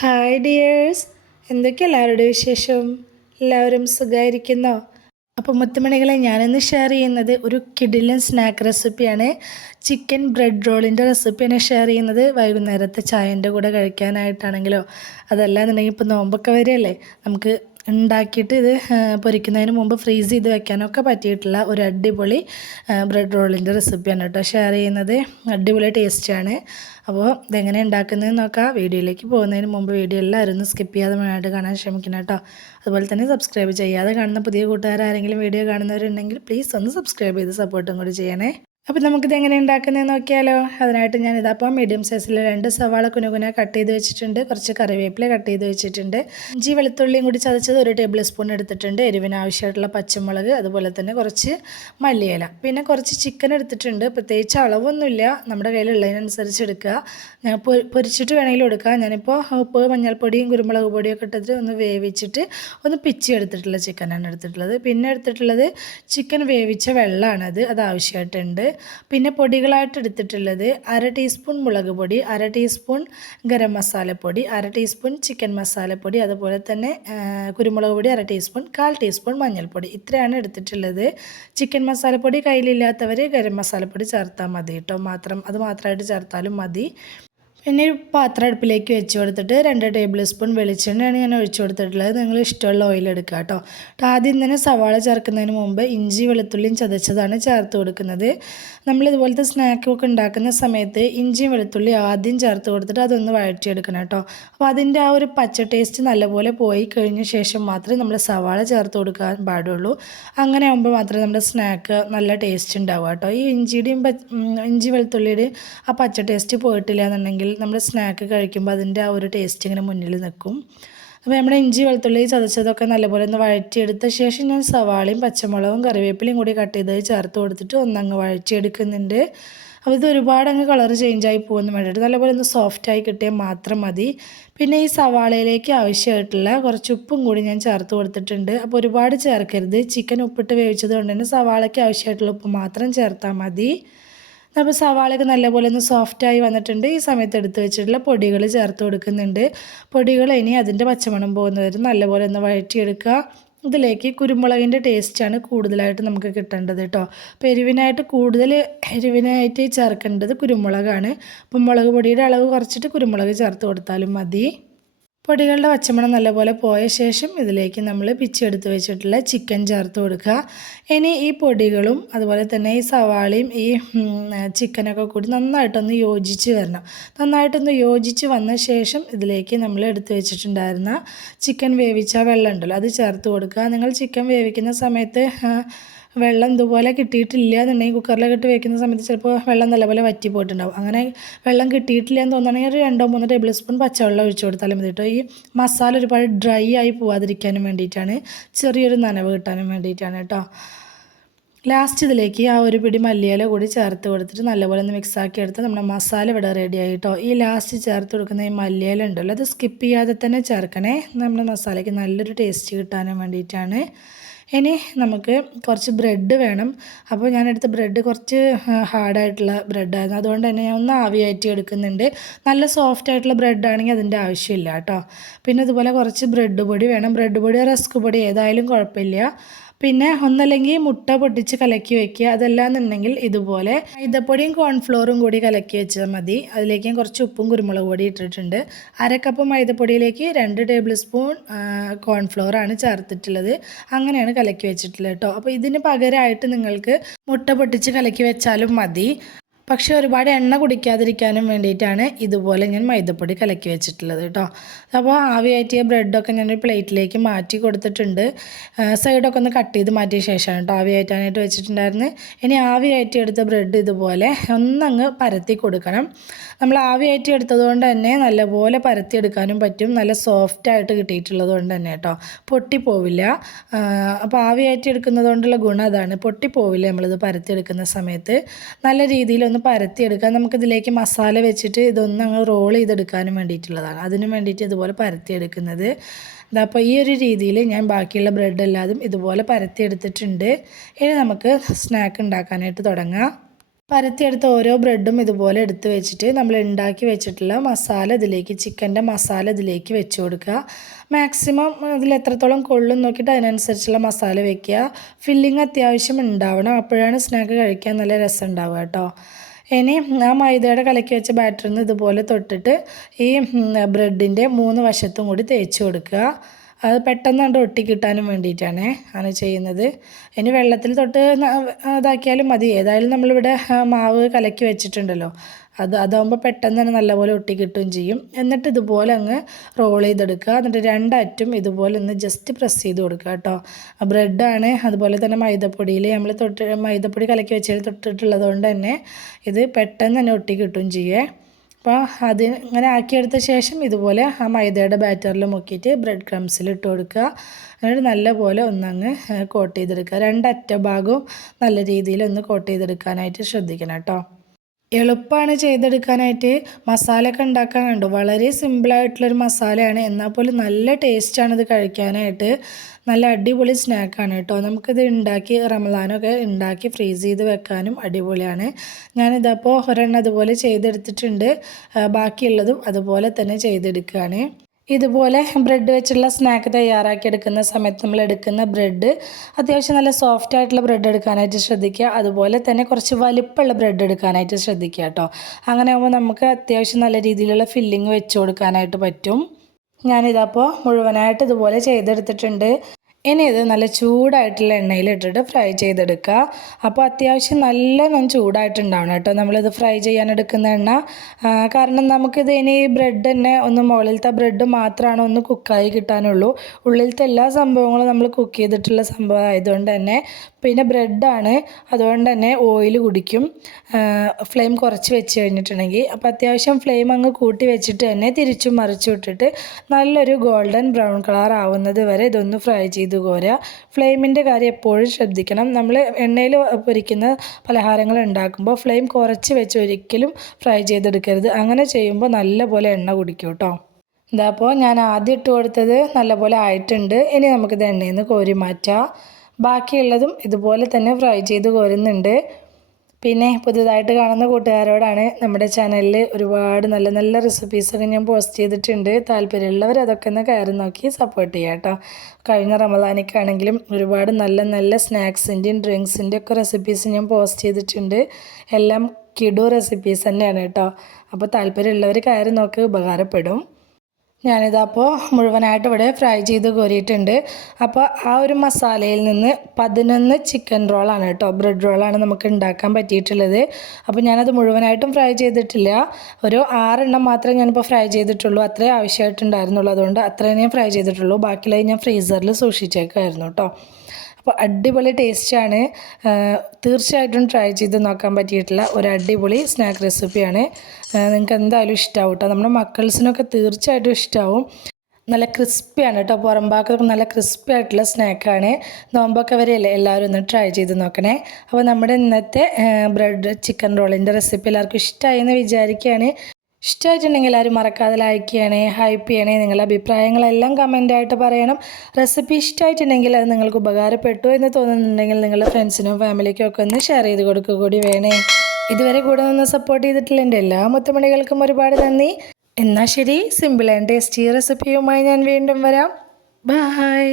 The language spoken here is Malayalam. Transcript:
ഹായ് ഡിയേഴ്സ്, എന്തൊക്കെ എല്ലാവരുടെ വിശേഷം? എല്ലാവരും സുഖമായിരിക്കുന്നോ? അപ്പോൾ മുത്തുമണികളെ, ഞാനിന്ന് ഷെയർ ചെയ്യുന്നത് ഒരു കിടിലൻ സ്നാക്ക് റെസിപ്പിയാണ്. ചിക്കൻ ബ്രെഡ് റോളിൻ്റെ റെസിപ്പിയാണ് ഷെയർ ചെയ്യുന്നത്. വൈകുന്നേരത്തെ ചായൻ്റെ കൂടെ കഴിക്കാനായിട്ടാണെങ്കിലോ അതല്ലാന്നുണ്ടെങ്കിൽ ഇപ്പോൾ നോമ്പൊക്കെ വരികയല്ലേ, നമുക്ക് ഉണ്ടാക്കിയിട്ട് ഇത് പൊരിക്കുന്നതിന് മുമ്പ് ഫ്രീസ് ചെയ്ത് വെക്കാനൊക്കെ പറ്റിയിട്ടുള്ള ഒരു അടിപൊളി ബ്രെഡ് റോളിൻ്റെ റെസിപ്പിയാണ് കേട്ടോ ഷെയർ ചെയ്യുന്നത്. അടിപൊളി ടേസ്റ്റാണ്. അപ്പോൾ ഇതെങ്ങനെ ഉണ്ടാക്കുന്നതെന്ന് നോക്കാം. വീഡിയോയിലേക്ക് പോകുന്നതിന് മുമ്പ് വീഡിയോ എല്ലാവരും ഒന്ന് സ്കിപ്പ് ചെയ്യാതെ മുഴുവനായിട്ട് കാണാൻ ശ്രമിക്കണം കേട്ടോ. അതുപോലെ തന്നെ സബ്സ്ക്രൈബ് ചെയ്യാതെ കാണുന്ന പുതിയ കൂട്ടുകാരാരെങ്കിലും വീഡിയോ കാണുന്നവരുണ്ടെങ്കിൽ പ്ലീസ് ഒന്ന് സബ്സ്ക്രൈബ് ചെയ്ത് സപ്പോർട്ടും കൂടി ചെയ്യണേ. അപ്പോൾ നമുക്കിത് എങ്ങനെ ഉണ്ടാക്കുന്നതെന്ന് നോക്കിയാലോ. അതിനായിട്ട് ഞാനിതപ്പോൾ മീഡിയം സൈസിൽ 2 സവാള കുനുകുന കട്ട് ചെയ്ത് വെച്ചിട്ടുണ്ട്. കുറച്ച് കറിവേപ്പില കട്ട് ചെയ്ത് വെച്ചിട്ടുണ്ട്. ഇഞ്ചി വെളുത്തുള്ളിയും കൂടി ചതച്ചത് 1 ടേബിൾ സ്പൂൺ എടുത്തിട്ടുണ്ട്. എരിവിന് ആവശ്യമായിട്ടുള്ള പച്ചമുളക്, അതുപോലെ തന്നെ കുറച്ച് മല്ലിയില, പിന്നെ കുറച്ച് ചിക്കൻ എടുത്തിട്ടുണ്ട്. പ്രത്യേകിച്ച് അളവൊന്നുമില്ല, നമ്മുടെ കയ്യിലുള്ളതിനനുസരിച്ച് എടുക്കുക. ഞാൻ പൊരിച്ചിട്ട് വേണമെങ്കിലും എടുക്കുക. ഞാനിപ്പോൾ ഉപ്പ്, മഞ്ഞൾപ്പൊടിയും കുരുമുളക് പൊടിയൊക്കെ ഇട്ടിട്ട് ഒന്ന് വേവിച്ചിട്ട് ഒന്ന് പിച്ചി എടുത്തിട്ടുള്ള ചിക്കനാണ് എടുത്തിട്ടുള്ളത്. പിന്നെ എടുത്തിട്ടുള്ളത് ചിക്കൻ വേവിച്ച വെള്ളമാണത്, അത് ആവശ്യമായിട്ടുണ്ട്. പിന്നെ പൊടികളായിട്ട് എടുത്തിട്ടുള്ളത് 1/2 ടീസ്പൂൺ മുളക് പൊടി, 1/2 ടീസ്പൂൺ ഗരം മസാലപ്പൊടി, 1/2 ടീസ്പൂൺ ചിക്കൻ മസാലപ്പൊടി, അതുപോലെ തന്നെ കുരുമുളക് പൊടി 1/2 ടീസ്പൂൺ, 1/4 ടീസ്പൂൺ മഞ്ഞൾപ്പൊടി. ഇത്രയാണ് എടുത്തിട്ടുള്ളത്. ചിക്കൻ മസാലപ്പൊടി കയ്യിലില്ലാത്തവർ ഗരം മസാലപ്പൊടി ചേർത്താൽ മതി കേട്ടോ. അത് മാത്രമായിട്ട് ചേർത്താലും മതി. പിന്നെ ഒരു പാത്രം അടുപ്പിലേക്ക് വെച്ച് കൊടുത്തിട്ട് 2 ടേബിൾ സ്പൂൺ വെളിച്ചെണ്ണയാണ് ഞാൻ ഒഴിച്ചു കൊടുത്തിട്ടുള്ളത്. നിങ്ങൾ ഇഷ്ടമുള്ള ഓയിൽ എടുക്കുക കേട്ടോ. ആദ്യം തന്നെ സവാള ചേർക്കുന്നതിന് മുമ്പ് ഇഞ്ചി വെളുത്തുള്ളിയും ചതച്ചതാണ് ചേർത്ത് കൊടുക്കുന്നത്. നമ്മളിതുപോലത്തെ സ്നാക്കൊക്കെ ഉണ്ടാക്കുന്ന സമയത്ത് ഇഞ്ചിയും വെളുത്തുള്ളി ആദ്യം ചേർത്ത് കൊടുത്തിട്ട് അതൊന്ന് വഴറ്റിയെടുക്കണം കേട്ടോ. അപ്പോൾ അതിൻ്റെ ആ ഒരു പച്ച ടേസ്റ്റ് നല്ലപോലെ പോയി കഴിഞ്ഞ ശേഷം മാത്രമേ നമ്മൾ സവാള ചേർത്ത് കൊടുക്കാൻ പാടുള്ളൂ. അങ്ങനെ ആകുമ്പോൾ മാത്രമേ നമ്മുടെ സ്നാക്ക് നല്ല ടേസ്റ്റ് ഉണ്ടാവുക കേട്ടോ. ഈ ഇഞ്ചി വെളുത്തുള്ളിയുടെയും ആ പച്ച ടേസ്റ്റ് പോയിട്ടില്ല എന്നുണ്ടെങ്കിൽ നമ്മൾ സ്നാക്ക് കഴിക്കുമ്പോൾ അതിൻ്റെ ആ ഒരു ടേസ്റ്റ് ഇങ്ങനെ മുന്നിൽ നിൽക്കും. അപ്പോൾ നമ്മുടെ ഇഞ്ചി വെളുത്തുള്ളി ചതച്ചതൊക്കെ നല്ലപോലെ ഒന്ന് വഴറ്റിയെടുത്ത ശേഷം ഞാൻ സവാളയും പച്ചമുളകും കറിവേപ്പിലയും കൂടി കട്ട് ചെയ്ത് ചേർത്ത് കൊടുത്തിട്ട് ഒന്നങ്ങ് വഴറ്റിയെടുക്കുന്നുണ്ട്. അപ്പോൾ ഇത് ഒരുപാട് അങ്ങ് കളർ ചേഞ്ചായി പോകുന്ന വേണ്ടിയിട്ട് നല്ലപോലെ ഒന്ന് സോഫ്റ്റായി കിട്ടിയാൽ മാത്രം മതി. പിന്നെ ഈ സവാളയിലേക്ക് ആവശ്യമായിട്ടുള്ള കുറച്ച് ഉപ്പും കൂടി ഞാൻ ചേർത്ത് കൊടുത്തിട്ടുണ്ട്. അപ്പോൾ ഒരുപാട് ചേർക്കരുത്. ചിക്കൻ ഉപ്പിട്ട് വേവിച്ചത് കൊണ്ട് തന്നെ സവാളയ്ക്ക് ആവശ്യമായിട്ടുള്ള ഉപ്പ് മാത്രം ചേർത്താൽ മതി. അപ്പോൾ സവാളയൊക്കെ നല്ലപോലെ ഒന്ന് സോഫ്റ്റായി വന്നിട്ടുണ്ട്. ഈ സമയത്ത് എടുത്ത് വെച്ചിട്ടുള്ള പൊടികൾ ചേർത്ത് കൊടുക്കുന്നുണ്ട്. പൊടികൾ ഇനി അതിൻ്റെ പച്ചമണം പോകുന്നവരെ നല്ലപോലെ ഒന്ന് വഴറ്റിയെടുക്കുക. ഇതിലേക്ക് കുരുമുളകിൻ്റെ ടേസ്റ്റാണ് കൂടുതലായിട്ട് നമുക്ക് കിട്ടേണ്ടത് കേട്ടോ. അപ്പോൾ എരിവിനായിട്ട് ചേർക്കേണ്ടത് കുരുമുളകാണ്. അപ്പം മുളക് പൊടിയുടെ അളവ് കുറച്ചിട്ട് കുരുമുളക് ചേർത്ത് കൊടുത്താലും മതി. പൊടികളുടെ പച്ചമണം നല്ലപോലെ പോയ ശേഷം ഇതിലേക്ക് നമ്മൾ പിച്ചെടുത്ത് വെച്ചിട്ടുള്ള ചിക്കൻ ചേർത്ത് കൊടുക്കുക. ഇനി ഈ പൊടികളും അതുപോലെ തന്നെ ഈ സവാളയും ഈ ചിക്കനൊക്കെ കൂടി നന്നായിട്ടൊന്ന് യോജിച്ച് വരണം. നന്നായിട്ടൊന്ന് യോജിച്ച് വന്ന ശേഷം ഇതിലേക്ക് നമ്മൾ എടുത്ത് വെച്ചിട്ടുണ്ടായിരുന്ന ചിക്കൻ വേവിച്ച വെള്ളം ഉണ്ടല്ലോ അത് ചേർത്ത് കൊടുക്കുക. നിങ്ങൾ ചിക്കൻ വേവിക്കുന്ന സമയത്ത് വെള്ളം ഇതുപോലെ കിട്ടിയിട്ടില്ല എന്നുണ്ടെങ്കിൽ കുക്കറിലൊക്കെ ഇട്ട് വയ്ക്കുന്ന സമയത്ത് ചിലപ്പോൾ വെള്ളം നല്ലപോലെ വറ്റി പോയിട്ടുണ്ടാവും. അങ്ങനെ വെള്ളം കിട്ടിയിട്ടില്ല എന്ന് തോന്നുകയാണെങ്കിൽ ഒരു 2-3 ടേബിൾ സ്പൂൺ പച്ചവെള്ളം ഒഴിച്ചു കൊടുത്താലും മതി കേട്ടോ. ഈ മസാല ഒരുപാട് ഡ്രൈ ആയി പോവാതിരിക്കാനും വേണ്ടിയിട്ടാണ്, ചെറിയൊരു നനവ് കിട്ടാനും വേണ്ടിയിട്ടാണ് കേട്ടോ. ലാസ്റ്റ് ഇതിലേക്ക് ആ ഒരു പിടി മല്ലിയില കൂടി ചേർത്ത് കൊടുത്തിട്ട് നല്ലപോലെ ഒന്ന് മിക്സാക്കി എടുത്ത് നമ്മുടെ മസാല ഇവിടെ റെഡി ആയി കേട്ടോ. ഈ ലാസ്റ്റ് ചേർത്ത് കൊടുക്കുന്ന ഈ മല്ലിയില ഉണ്ടല്ലോ അത് സ്കിപ്പ് ചെയ്യാതെ തന്നെ ചേർക്കണേ. നമ്മുടെ മസാലയ്ക്ക് നല്ലൊരു ടേസ്റ്റ് കിട്ടാനും വേണ്ടിയിട്ടാണ്. ഇനി നമുക്ക് കുറച്ച് ബ്രെഡ് വേണം. അപ്പോൾ ഞാനെടുത്ത ബ്രെഡ് കുറച്ച് ഹാർഡായിട്ടുള്ള ബ്രെഡായിരുന്നു, അതുകൊണ്ട് തന്നെ ഞാൻ ഒന്ന് ആവിയാറ്റി എടുക്കുന്നുണ്ട്. നല്ല സോഫ്റ്റ് ആയിട്ടുള്ള ബ്രെഡാണെങ്കിൽ അതിൻ്റെ ആവശ്യമില്ല കേട്ടോ. പിന്നെ ഇതുപോലെ കുറച്ച് ബ്രെഡ് പൊടി വേണം. ബ്രെഡ് പൊടി റസ്ക് പൊടി ഏതായാലും കുഴപ്പമില്ല. പിന്നെ ഒന്നല്ലെങ്കിൽ മുട്ട പൊട്ടിച്ച് കലക്കി വയ്ക്കുക. അതല്ലാന്നുണ്ടെങ്കിൽ ഇതുപോലെ മൈദപ്പൊടിയും കോൺഫ്ലോറും കൂടി കലക്കി വെച്ചാൽ മതി. അതിലേക്ക് കുറച്ച് ഉപ്പും കുരുമുളക് പൊടി ഇട്ടിട്ടുണ്ട്. 1/2 കപ്പ് മൈദപ്പൊടിയിലേക്ക് 2 ടേബിൾ സ്പൂൺ കോൺഫ്ലോറാണ് ചേർത്തിട്ടുള്ളത്. അങ്ങനെയാണ് കലക്കി വെച്ചിട്ടുള്ളത് കേട്ടോ. അപ്പോൾ ഇതിന് പകരമായിട്ട് നിങ്ങൾക്ക് മുട്ട പൊട്ടിച്ച് കലക്കി വെച്ചാലും മതി. പക്ഷേ ഒരുപാട് എണ്ണ കുടിക്കാതിരിക്കാനും വേണ്ടിയിട്ടാണ് ഇതുപോലെ ഞാൻ മൈദപ്പൊടി കലക്കി വെച്ചിട്ടുള്ളത് കേട്ടോ. അപ്പോൾ ആവിയാറ്റിയ ബ്രെഡൊക്കെ ഞാനൊരു പ്ലേറ്റിലേക്ക് മാറ്റി കൊടുത്തിട്ടുണ്ട്. സൈഡൊക്കെ ഒന്ന് കട്ട് ചെയ്ത് മാറ്റിയ ശേഷമാണ് കേട്ടോ ആവിയാറ്റാനായിട്ട് വെച്ചിട്ടുണ്ടായിരുന്നത്. ഇനി ആവിയാറ്റി എടുത്ത ബ്രെഡ് ഇതുപോലെ ഒന്നങ്ങ് പരത്തി കൊടുക്കണം. നമ്മൾ ആവിയാറ്റി എടുത്തത് കൊണ്ട് തന്നെ നല്ലപോലെ പരത്തിയെടുക്കാനും പറ്റും. നല്ല സോഫ്റ്റായിട്ട് കിട്ടിയിട്ടുള്ളത് കൊണ്ട് തന്നെ കേട്ടോ, പൊട്ടിപ്പോവില്ല. അപ്പോൾ ആവിയാറ്റി എടുക്കുന്നത് കൊണ്ടുള്ള ഗുണം അതാണ്, പൊട്ടിപ്പോവില്ല. നമ്മളിത് പരത്തിയെടുക്കുന്ന സമയത്ത് നല്ല രീതിയിലൊന്ന് പരത്തിയെടുക്കാം. നമുക്കിതിലേക്ക് മസാല വെച്ചിട്ട് ഇതൊന്ന് അങ്ങ് റോൾ ചെയ്തെടുക്കാനും വേണ്ടിയിട്ടുള്ളതാണ്. അതിന് വേണ്ടിയിട്ട് ഇതുപോലെ പരത്തിയെടുക്കുന്നത്. അപ്പോൾ ഈ ഒരു രീതിയിൽ ഞാൻ ബാക്കിയുള്ള ബ്രെഡ് എല്ലാതും ഇതുപോലെ പരത്തിയെടുത്തിട്ടുണ്ട്. ഇനി നമുക്ക് സ്നാക്ക് ഉണ്ടാക്കാനായിട്ട് തുടങ്ങാം. പരത്തിയെടുത്ത ഓരോ ബ്രെഡും ഇതുപോലെ എടുത്ത് വെച്ചിട്ട് നമ്മൾ ഉണ്ടാക്കി വെച്ചിട്ടുള്ള മസാല ഇതിലേക്ക് ചിക്കൻ്റെ മസാല ഇതിലേക്ക് വെച്ച് കൊടുക്കുക. മാക്സിമം ഇതിൽ എത്രത്തോളം കൊള്ളും നോക്കിയിട്ട് അതിനനുസരിച്ചുള്ള മസാല വെക്കുക. ഫില്ലിങ് അത്യാവശ്യം ഉണ്ടാവണം, അപ്പോഴാണ് സ്നാക്ക് കഴിക്കാൻ നല്ല രസം ഉണ്ടാവുക കേട്ടോ. ഇനി ആ മൈദയുടെ കലക്കി വെച്ച ബാറ്ററിൽ നിന്ന് ഇതുപോലെ തൊട്ടിട്ട് ഈ ബ്രെഡിൻ്റെ 3 വശത്തും കൂടി തേച്ച് കൊടുക്കുക. അത് പെട്ടെന്ന് കണ്ട് ഒട്ടി കിട്ടാനും വേണ്ടിയിട്ടാണ് ആണ് ചെയ്യുന്നത്. ഇനി വെള്ളത്തിൽ തൊട്ട് ഇതാക്കിയാലും മതി. ഏതായാലും നമ്മളിവിടെ മാവ് കലക്കി വെച്ചിട്ടുണ്ടല്ലോ, അതാകുമ്പോൾ പെട്ടെന്ന് തന്നെ നല്ലപോലെ ഒട്ടി കിട്ടുകയും ചെയ്യും. എന്നിട്ട് ഇതുപോലെ അങ്ങ് റോൾ ചെയ്തെടുക്കുക. എന്നിട്ട് 2 അറ്റും ഇതുപോലെ ഒന്ന് ജസ്റ്റ് പ്രസ് ചെയ്ത് കൊടുക്കുക കേട്ടോ. ബ്രെഡാണ്, അതുപോലെ തന്നെ മൈദപ്പൊടിയിൽ നമ്മൾ മൈദപ്പൊടി കലക്കി വെച്ചതിൽ തൊട്ടിട്ടുള്ളത് കൊണ്ട് തന്നെ ഇത് പെട്ടെന്ന് തന്നെ ഒട്ടി കിട്ടുകയും ചെയ്യേ. അപ്പോൾ അത് ഇങ്ങനെ ആക്കിയെടുത്ത ശേഷം ഇതുപോലെ ആ മൈദയുടെ ബാറ്ററിൽ മുക്കിയിട്ട് ബ്രെഡ് ക്രംസിൽ ഇട്ട് കൊടുക്കുക. എന്നിട്ട് നല്ലപോലെ ഒന്നങ്ങ് കോട്ട് ചെയ്തെടുക്കുക. 2 അറ്റ ഭാഗവും നല്ല രീതിയിൽ ഒന്ന് കോട്ട് ചെയ്തെടുക്കാനായിട്ട് ശ്രദ്ധിക്കണം കേട്ടോ. എളുപ്പമാണ് ചെയ്തെടുക്കാനായിട്ട്. മസാലയൊക്കെ ഉണ്ടാക്കാൻ കണ്ടു, വളരെ സിമ്പിളായിട്ടുള്ളൊരു മസാലയാണ്, എന്നാൽ പോലും നല്ല ടേസ്റ്റാണ് ഇത് കഴിക്കാനായിട്ട്. നല്ല അടിപൊളി സ്നാക്കാണ് കേട്ടോ. നമുക്കിത് ഉണ്ടാക്കി റമദാനൊക്കെ ഉണ്ടാക്കി ഫ്രീസ് ചെയ്ത് വെക്കാനും അടിപൊളിയാണ്. ഞാനിതപ്പോൾ ഒരെണ്ണം അതുപോലെ ചെയ്തെടുത്തിട്ടുണ്ട്, ബാക്കിയുള്ളതും അതുപോലെ തന്നെ ചെയ്തെടുക്കുകയാണ്. ഇതുപോലെ ബ്രെഡ് വെച്ചുള്ള സ്നാക്ക് തയ്യാറാക്കിയെടുക്കുന്ന സമയത്ത് നമ്മൾ എടുക്കുന്ന ബ്രെഡ് അത്യാവശ്യം നല്ല സോഫ്റ്റ് ആയിട്ടുള്ള ബ്രെഡ് എടുക്കാനായിട്ട് ശ്രദ്ധിക്കുക. അതുപോലെ തന്നെ കുറച്ച് വലിപ്പമുള്ള ബ്രെഡ് എടുക്കാനായിട്ട് ശ്രദ്ധിക്കുക കേട്ടോ. അങ്ങനെ ആകുമ്പോൾ നമുക്ക് അത്യാവശ്യം നല്ല രീതിയിലുള്ള ഫില്ലിങ് വെച്ച് കൊടുക്കാനായിട്ട് പറ്റും. ഞാനിതപ്പോൾ മുഴുവനായിട്ട് ഇതുപോലെ ചെയ്തെടുത്തിട്ടുണ്ട്. ഇനി ഇത് നല്ല ചൂടായിട്ടുള്ള എണ്ണയിലിട്ടിട്ട് ഫ്രൈ ചെയ്തെടുക്കുക. അപ്പോൾ അത്യാവശ്യം നല്ലോണം ചൂടായിട്ടുണ്ടാവണം കേട്ടോ നമ്മളിത് ഫ്രൈ ചെയ്യാൻ എടുക്കുന്ന എണ്ണ. കാരണം നമുക്കിത് ഇനി ബ്രെഡ് തന്നെ ഒന്ന് മുകളിലത്തെ ബ്രെഡ് മാത്രമാണ് ഒന്ന് കുക്കായി കിട്ടാനുള്ളൂ. ഉള്ളിലത്തെ എല്ലാ സംഭവങ്ങളും നമ്മൾ കുക്ക് ചെയ്തിട്ടുള്ള സംഭവം ആയതുകൊണ്ട് തന്നെ, പിന്നെ ബ്രെഡാണ്, അതുകൊണ്ട് തന്നെ ഓയിൽ കുടിക്കും ഫ്ലെയിം കുറച്ച് വെച്ച് കഴിഞ്ഞിട്ടുണ്ടെങ്കിൽ. അപ്പോൾ അത്യാവശ്യം ഫ്ലെയിം അങ്ങ് കൂട്ടി വെച്ചിട്ട് തന്നെ തിരിച്ചും മറിച്ചും ഇട്ടിട്ട് നല്ലൊരു ഗോൾഡൻ ബ്രൗൺ കളർ ആവുന്നത് വരെ ഇതൊന്ന് ഫ്രൈ ചെയ്ത് കോരുക. ഫ്ലെയിമിൻ്റെ കാര്യം എപ്പോഴും ശ്രദ്ധിക്കണം. നമ്മൾ എണ്ണയിൽ പൊരിക്കുന്ന പലഹാരങ്ങൾ ഉണ്ടാക്കുമ്പോൾ ഫ്ലെയിം കുറച്ച് വെച്ച് ഒരിക്കലും ഫ്രൈ ചെയ്തെടുക്കരുത്. അങ്ങനെ ചെയ്യുമ്പോൾ നല്ലപോലെ എണ്ണ കുടിക്കും കേട്ടോ. ഇതപ്പോൾ ഞാൻ ആദ്യം ഇട്ട് കൊടുത്തത് നല്ലപോലെ ആയിട്ടുണ്ട്. ഇനി നമുക്കിത് എണ്ണയിൽ നിന്ന് കോരി മാറ്റാം. ബാക്കിയുള്ളതും ഇതുപോലെ തന്നെ ഫ്രൈ ചെയ്ത് കോരുന്നുണ്ട്. പിന്നെ പുതുതായിട്ട് കാണുന്ന കൂട്ടുകാരോടാണ്, നമ്മുടെ ചാനലിൽ ഒരുപാട് നല്ല നല്ല റെസിപ്പീസൊക്കെ ഞാൻ പോസ്റ്റ് ചെയ്തിട്ടുണ്ട്. താല്പര്യമുള്ളവർ അതൊക്കെ ഒന്ന് കയറി നോക്കി സപ്പോർട്ട് ചെയ്യാം കേട്ടോ. കഴിഞ്ഞ റമദാനിക്കാണെങ്കിലും ഒരുപാട് നല്ല നല്ല സ്നാക്സിൻ്റെയും ഡ്രിങ്ക്സിൻ്റെ ഒക്കെ റെസിപ്പീസ് ഞാൻ പോസ്റ്റ് ചെയ്തിട്ടുണ്ട്. എല്ലാം കിഡു റെസിപ്പീസ് തന്നെയാണ് കേട്ടോ. അപ്പോൾ താല്പര്യമുള്ളവർ കയറി നോക്കി ഉപകാരപ്പെടും. ഞാനിതപ്പോൾ മുഴുവനായിട്ട് ഇവിടെ ഫ്രൈ ചെയ്ത് കോരിയിട്ടുണ്ട്. അപ്പോൾ ആ ഒരു മസാലയിൽ നിന്ന് 11 ചിക്കൻ റോളാണ് കേട്ടോ, ബ്രെഡ് റോളാണ് നമുക്ക് ഉണ്ടാക്കാൻ പറ്റിയിട്ടുള്ളത്. അപ്പോൾ ഞാനത് മുഴുവനായിട്ടും ഫ്രൈ ചെയ്തിട്ടില്ല, ഒരു 6 എണ്ണം മാത്രമേ ഞാനിപ്പോൾ ഫ്രൈ ചെയ്തിട്ടുള്ളൂ. അത്രേ ആവശ്യമായിട്ടുണ്ടായിരുന്നുള്ളൂ, അതുകൊണ്ട് അത്രയും ഞാൻ ഫ്രൈ ചെയ്തിട്ടുള്ളൂ. ബാക്കിയുള്ളത് ഞാൻ ഫ്രീസറിൽ സൂക്ഷിച്ചേക്കായിരുന്നു കേട്ടോ. അപ്പോൾ അടിപൊളി ടേസ്റ്റാണ്. തീർച്ചയായിട്ടും ട്രൈ ചെയ്ത് നോക്കാൻ പറ്റിയിട്ടുള്ള ഒരു അടിപൊളി സ്നാക്ക് റെസിപ്പിയാണ്. നിങ്ങൾക്ക് എന്തായാലും ഇഷ്ടമാവും കേട്ടോ. നമ്മുടെ മക്കൾസിനൊക്കെ തീർച്ചയായിട്ടും ഇഷ്ടമാവും. നല്ല ക്രിസ്പിയാണ് കേട്ടോ, പുറം ഭാഗമൊക്കെ നല്ല ക്രിസ്പി ആയിട്ടുള്ള സ്നാക്കാണ്. നോമ്പൊക്കെ വരെയല്ലേ, എല്ലാവരും ഒന്ന് ട്രൈ ചെയ്ത് നോക്കണേ. അപ്പോൾ നമ്മുടെ ഇന്നത്തെ ബ്രെഡ് ചിക്കൻ റോളിൻ്റെ റെസിപ്പി എല്ലാവർക്കും ഇഷ്ടമായി എന്ന് വിചാരിക്കുകയാണ്. ഇഷ്ടമായിട്ടുണ്ടെങ്കിൽ എല്ലാവരും മറക്കാതെ ലൈക്ക് ചെയ്യണേ, ഹൈപ്പ് ചെയ്യണേ. നിങ്ങളുടെ അഭിപ്രായങ്ങളെല്ലാം കമൻ്റായിട്ട് പറയണം. റെസിപ്പി ഇഷ്ടമായിട്ടുണ്ടെങ്കിൽ അത് നിങ്ങൾക്ക് ഉപകാരപ്പെട്ടു എന്ന് തോന്നുന്നുണ്ടെങ്കിൽ നിങ്ങളുടെ ഫ്രണ്ട്സിനും ഫാമിലിക്കും ഒക്കെ ഒന്ന് ഷെയർ ചെയ്ത് കൊടുക്കുക കൂടി വേണേ. ഇതുവരെ കൂടെ നിന്ന് സപ്പോർട്ട് ചെയ്തിട്ടുള്ള എൻ്റെ എല്ലാ മുത്തുമണികൾക്കും ഒരുപാട് നന്ദി. എന്നാൽ ശരി, സിമ്പിൾ ആൻഡ് ടേസ്റ്റി റെസിപ്പിയുമായി ഞാൻ വീണ്ടും വരാം. ബൈ.